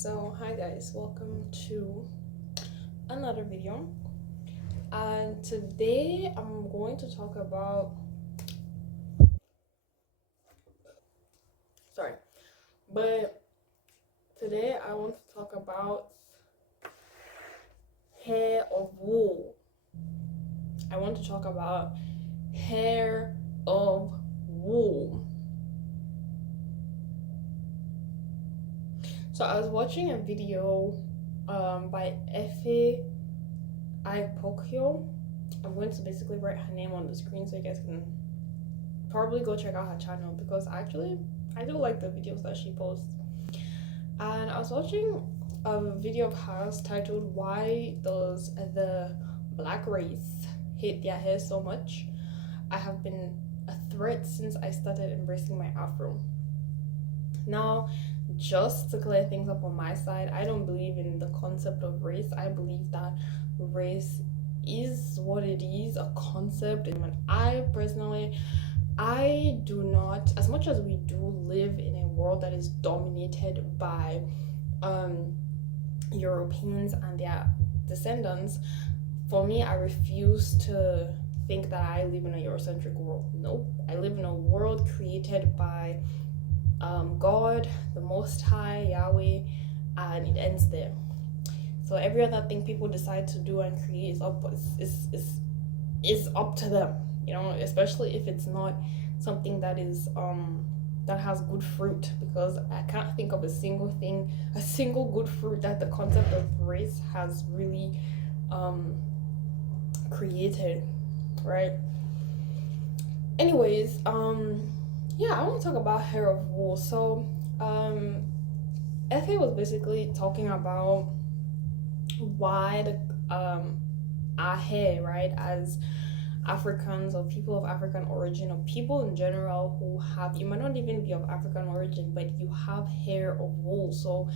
So hi guys, welcome to another video, and today I'm going to talk about sorry but today I want to talk about hair of wool. I want to talk about hair of wool. So I was watching a video by Efe Ipokyo. I'm going to basically write her name on the screen so you guys can probably go check out her channel, because actually I do like the videos that she posts. And I was watching a video of hers titled "Why Does the Black Race Hate Their Hair So Much?" I have been a threat since I started embracing my afro. Now, just to clear things up on my side, I don't believe in the concept of race. I believe that race is what it is, a concept. And I personally, I do not, as much as we do live in a world that is dominated by Europeans and their descendants, for me, I refuse to think that I live in a Eurocentric world. No, I live in a world created by God, the Most High, Yahweh, and it ends there. So every other thing people decide to do and create is up to them, especially if it's not something that is that has good fruit, because I can't think of a single good fruit that the concept of race has really created, right? Anyways, yeah, I want to talk about hair of wool. So Effie was basically talking about why our hair, right, as Africans or people of African origin, or people in general who have, you might not even be of African origin, but you have hair of wool. So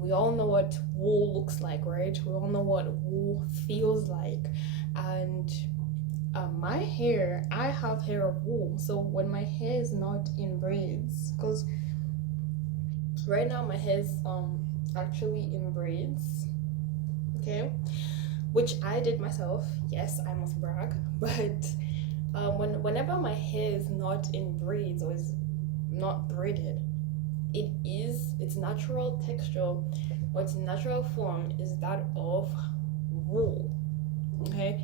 we all know what wool looks like, right? We all know what wool feels like. And my hair, I have hair of wool. So when my hair is not in braids, because right now my hair is actually in braids, okay, which I did myself. Yes, I must brag. But whenever my hair is not in braids or is not braided, its natural texture or its natural form is that of wool, okay.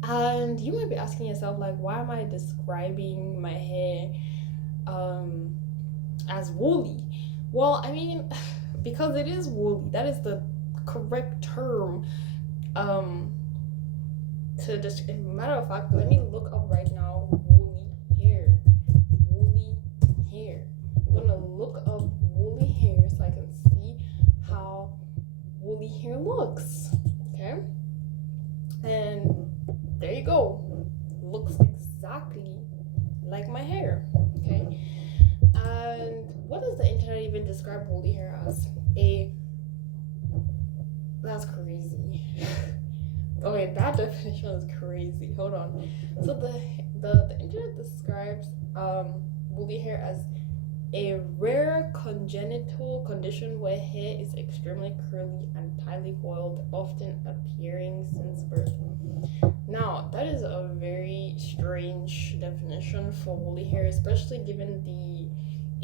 And you might be asking yourself, like, why am I describing my hair as woolly? Well, I mean, because it is woolly. That is the correct term to just, matter of fact, let me look up right now woolly hair. Woolly hair. I'm gonna look up woolly hair so I can see how woolly hair looks. Okay? And there you go. Looks exactly like my hair. Okay? And what does the internet even describe woolly hair as? That's crazy. Okay, that definition is crazy. Hold on. So the internet describes woolly hair as a rare congenital condition where hair is extremely curly and tightly coiled, often appearing since birth. Now, that is a very strange definition for woolly hair, especially given the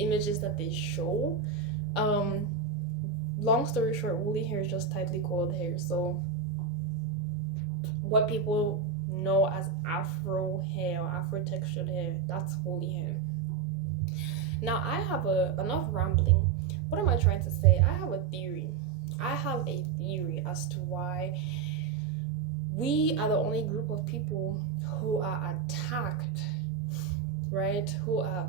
images that they show. Long story short, woolly hair is just tightly coiled hair. So what people know as afro hair or afro textured hair, that's woolly hair. Now, I have enough rambling. What am I trying to say? I have a theory. I have a theory as to why we are the only group of people who are attacked, right? Who are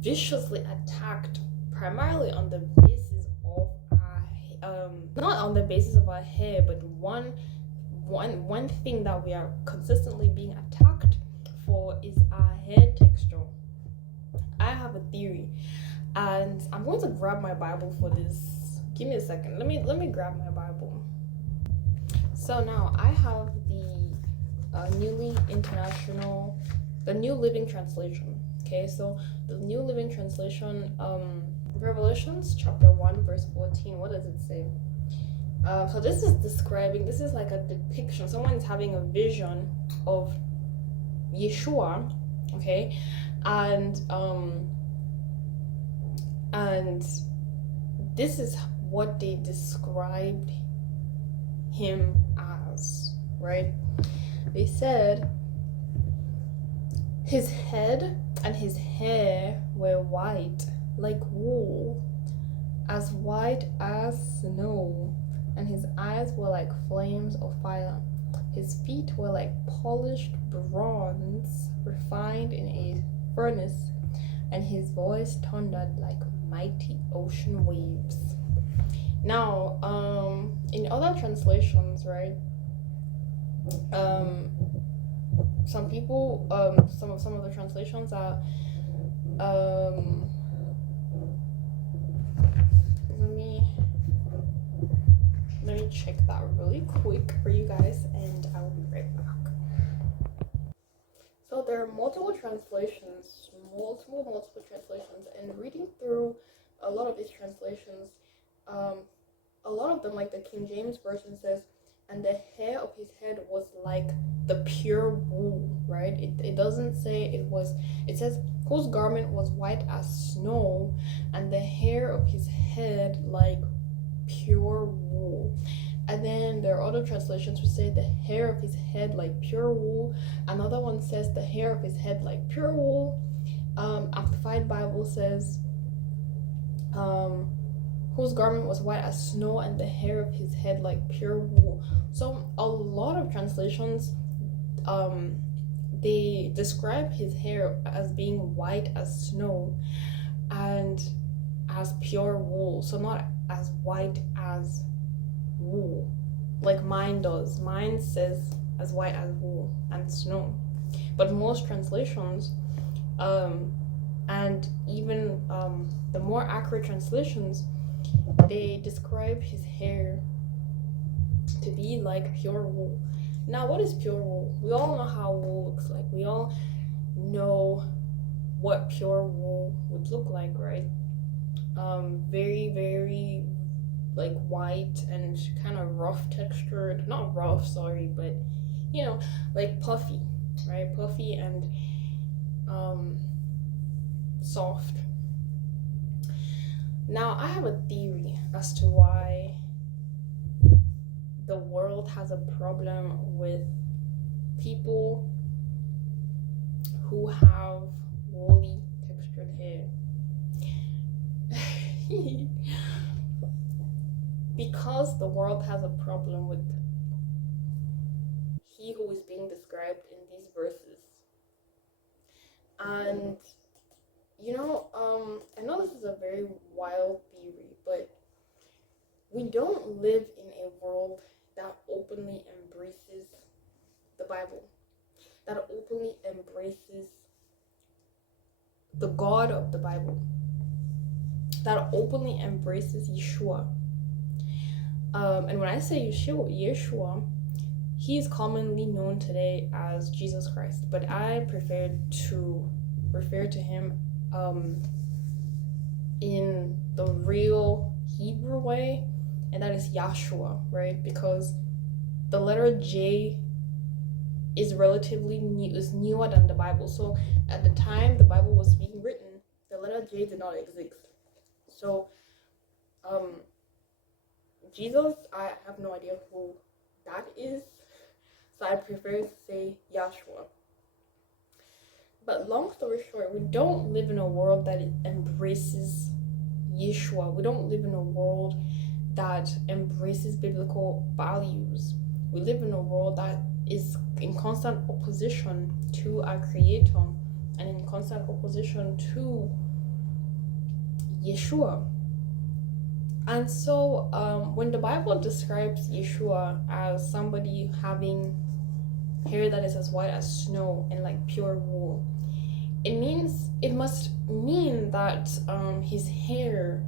viciously attacked primarily on the basis of our not on the basis of our hair, but one thing that we are consistently being attacked for is our hair texture. I have a theory, and I'm going to grab my Bible for this. Give me a second. Let me grab my Bible. So now I have the New Living Translation. Okay, so the New Living Translation Revelations chapter 1 verse 14, what does it say? So this is describing, this is like a depiction. Someone is having a vision of Yeshua, okay, and this is what they described him as, right? They said his head and his hair were white like wool, as white as snow, and his eyes were like flames of fire. His feet were like polished bronze refined in a furnace, and his voice thundered like mighty ocean waves. Now, in other translations, right, some people, some of the translations are, let me check that really quick for you guys, and I will be right back. So there are multiple translations, multiple translations, and reading through a lot of these translations, a lot of them, like the King James version says, and the hair of his head was like the pure wool, right? It doesn't say it was, it says whose garment was white as snow, and the hair of his head like pure wool. And then there are other translations which say the hair of his head like pure wool. Another one says the hair of his head like pure wool. Amplified Bible says whose garment was white as snow, and the hair of his head like pure wool. So a lot of translations, they describe his hair as being white as snow and as pure wool. So not as white as wool like mine does. Mine says as white as wool and snow. But most translations, and even the more accurate translations, they describe his hair to be like pure wool. Now, what is pure wool? We all know how wool looks like. We all know what pure wool would look like, right? Very, very like white and kind of rough textured. Not rough, sorry, but you know, like puffy, right? Puffy and soft. Now, I have a theory as to why the world has a problem with people who have woolly textured hair. Because the world has a problem with he who is being described in these verses. And you know, I know this is a very wild theory, but we don't live in a world that openly embraces the Bible, that openly embraces the God of the Bible, that openly embraces Yeshua. And when I say Yeshua, he is commonly known today as Jesus Christ, but I prefer to refer to him in the real Hebrew way, and that is Yahshua, right? Because the letter J is relatively new, is newer than the Bible. So at the time the Bible was being written, the letter J did not exist. So Jesus, I have no idea who that is, so I prefer to say Yahshua. But long story short, we don't live in a world that embraces Yeshua. We don't live in a world that embraces biblical values. We live in a world that is in constant opposition to our Creator and in constant opposition to Yeshua. And so when the Bible describes Yeshua as somebody having hair that is as white as snow and like pure wool, it must mean that his hair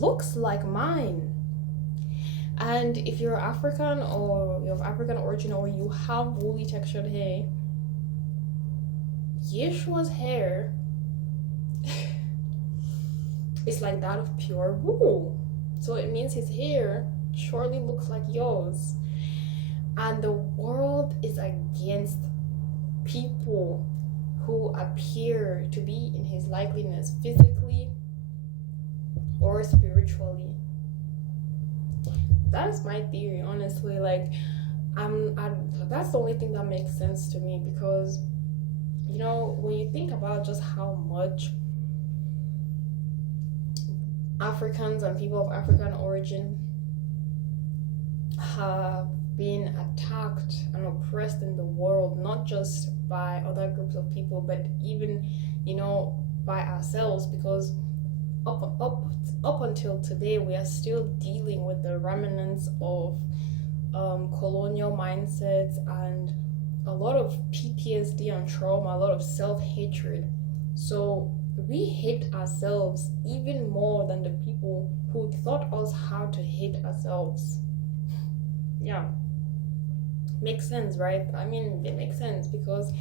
looks like mine. And if you're African or you're of African origin or you have woolly textured hair, Yeshua's hair is like that of pure wool. So it means his hair surely looks like yours. And the world is against people who appear to be in his likeness physically or spiritually. That's my theory, honestly. Like, that's the only thing that makes sense to me, because when you think about just how much Africans and people of African origin have been attacked and oppressed in the world, not just by other groups of people, but even, by ourselves, because up until today, we are still dealing with the remnants of colonial mindsets and a lot of PTSD and trauma, a lot of self-hatred. So we hate ourselves even more than the people who taught us how to hate ourselves. Yeah, makes sense, right? I mean, it makes sense because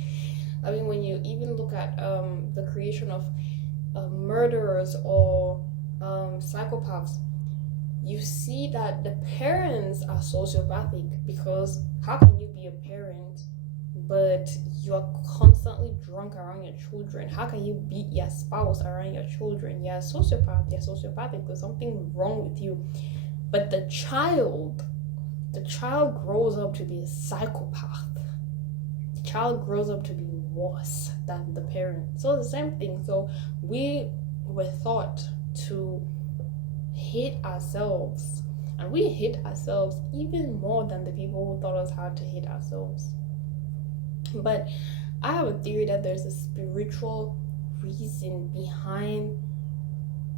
when you even look at the creation of murderers or psychopaths, you see that the parents are sociopathic, because how can you be a parent but you are constantly drunk around your children? How can you beat your spouse around your children? You're a sociopath. You're sociopathic. There's something wrong with you. But the child grows up to be a psychopath. The child grows up to be worse than the parent. So the same thing. So we were taught to hate ourselves, and we hate ourselves even more than the people who taught us how to hate ourselves. But I have a theory that there's a spiritual reason behind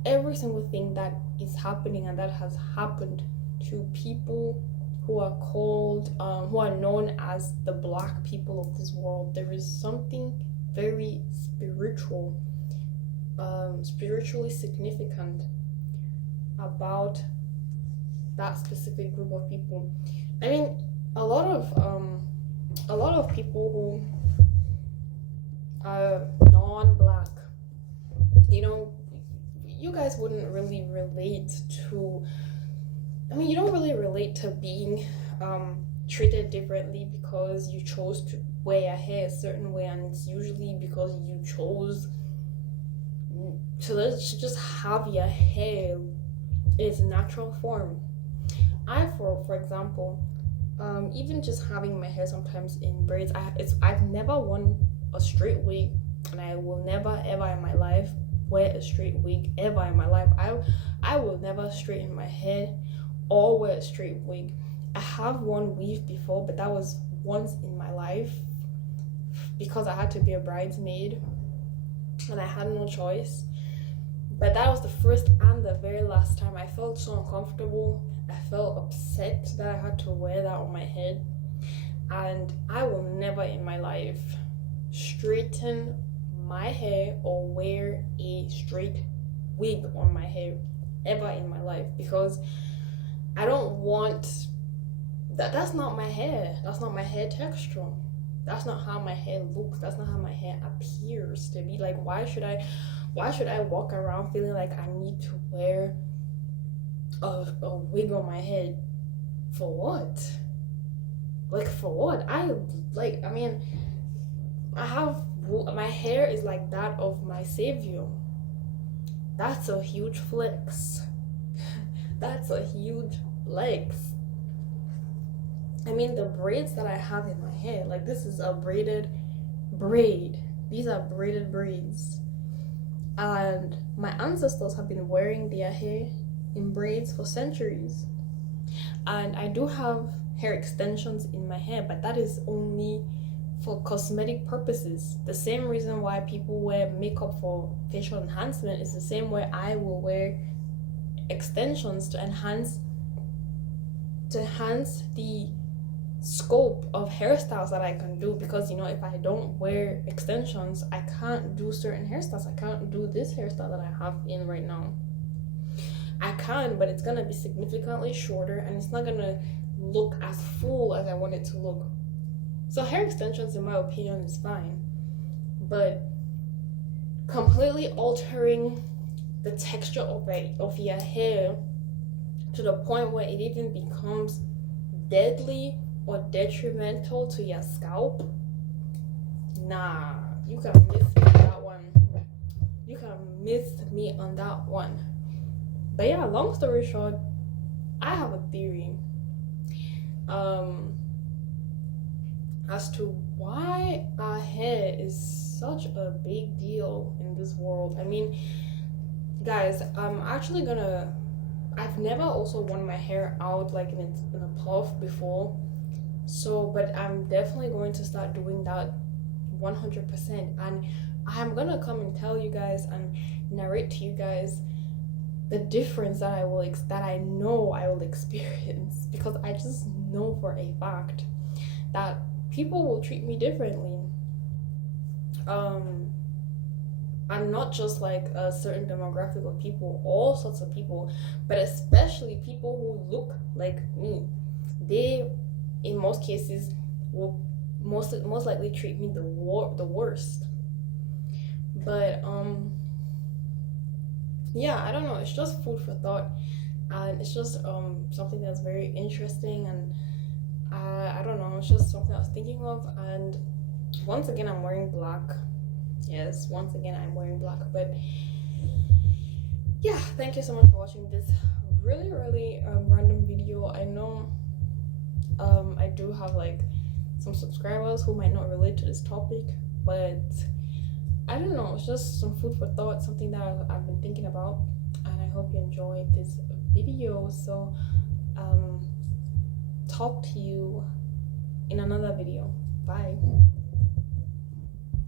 every single thing that is happening and that has happened to people who are called who are known as the Black people of this world. There is something very spiritual, spiritually significant about that specific group of people. I mean, a lot of people who are non-Black, you guys wouldn't really relate to. You don't really relate to being treated differently because you chose to wear your hair a certain way, and it's usually because you chose to just have your hair in its natural form. For example, even just having my hair sometimes in braids, I've never worn a straight wig, and I will never ever in my life wear a straight wig ever in my life. I will never straighten my hair or wear a straight wig. I have worn weave before, but that was once in my life because I had to be a bridesmaid and I had no choice. But that was the first and the very last time. I felt so uncomfortable. I felt upset that I had to wear that on my head. And I will never in my life straighten my hair or wear a straight wig on my hair ever in my life, because I don't want that. That's not my hair. That's not my hair texture. That's not how my hair looks. That's not how my hair appears to be. Like, why should I walk around feeling like I need to wear a wig on my head? For what? Like, for what? My hair is like that of my savior. That's a huge flex. That's a huge flex. The braids that I have in my hair, like, this is a braided braid. These are braided braids. And my ancestors have been wearing their hair in braids for centuries. And I do have hair extensions in my hair, but that is only for cosmetic purposes. The same reason why people wear makeup for facial enhancement is the same way I will wear extensions to enhance the scope of hairstyles that I can do, because if I don't wear extensions, I can't do certain hairstyles. I can't do this hairstyle that I have in right now. I can, but it's gonna be significantly shorter and it's not gonna look as full as I want it to look. So hair extensions, in my opinion, is fine, but completely altering the texture of your hair to the point where it even becomes deadly or detrimental to your scalp, nah, you can miss me on that one. You can miss me on that one. But yeah, long story short, I have a theory um as to why our hair is such a big deal in this world. I mean, guys, I've never also worn my hair out like in a puff before. So, but I'm definitely going to start doing that 100%. And I'm gonna come and tell you guys and narrate to you guys the difference that I know I will experience, because I just know for a fact that people will treat me differently. Um, I'm not just like a certain demographic of people, all sorts of people, but especially people who look like me. They, in most cases, will most likely treat me the worst. But yeah, I don't know. It's just food for thought, and it's just something that's very interesting, and I don't know. It's just something I was thinking of, and once again, I'm wearing black. Yes, once again, I'm wearing black. But yeah, thank you so much for watching this really random video. I know I do have like some subscribers who might not relate to this topic, but I don't know, it's just some food for thought, something that I've been thinking about, and I hope you enjoyed this video. So talk to you in another video. Bye.